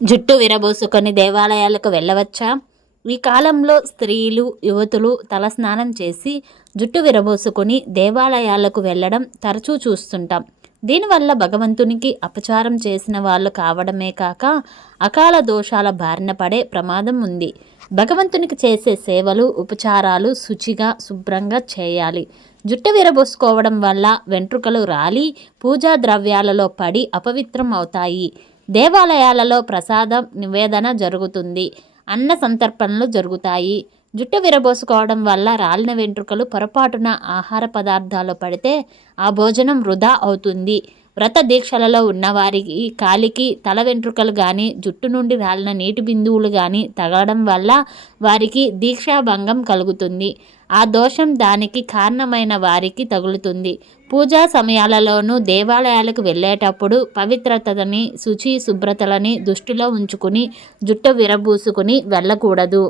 జుట్టు విరబోసుకొని దేవాలయాలకు వెళ్ళవచ్చా? ఈ కాలంలో స్త్రీలు, యువతులు తలస్నానం చేసి జుట్టు విరబోసుకొని దేవాలయాలకు వెళ్ళడం తరచూ చూస్తుంటాం. దీనివల్ల భగవంతునికి అపచారం చేసిన వాళ్ళు కావడమే కాక అకాల దోషాల బారిన పడే ప్రమాదం ఉంది. భగవంతునికి చేసే సేవలు, ఉపచారాలు శుచిగా, శుభ్రంగా చేయాలి. జుట్టు విరబోసుకోవడం వల్ల వెంట్రుకలు రాలి పూజా ద్రవ్యాలలో పడి అపవిత్రం అవుతాయి. దేవాలయాలలో ప్రసాదం నివేదన జరుగుతుంది. అన్న సంతర్పణలు జరుగుతాయి. జుట్టు విరబోసుకోవడం వల్ల రాలిన వెంట్రుకలు పొరపాటున ఆహార పదార్థాలు పడితే ఆ భోజనం వృధా అవుతుంది. వ్రత దీక్షలలో ఉన్నవారికి కాలికి తల వెంట్రుకలు కానీ, జుట్టు నుండి రాలిన నీటి బిందువులు కానీ తగలడం వల్ల వారికి దీక్షాభంగం కలుగుతుంది. ఆ దోషం దానికి కారణమైన వారికి తగులుతుంది. పూజా సమయాలలోనూ దేవాలయాలకు వెళ్ళేటప్పుడు పవిత్రతని, శుచి శుభ్రతలని దృష్టిలో ఉంచుకుని జుట్టు విరబూసుకుని వెళ్ళకూడదు.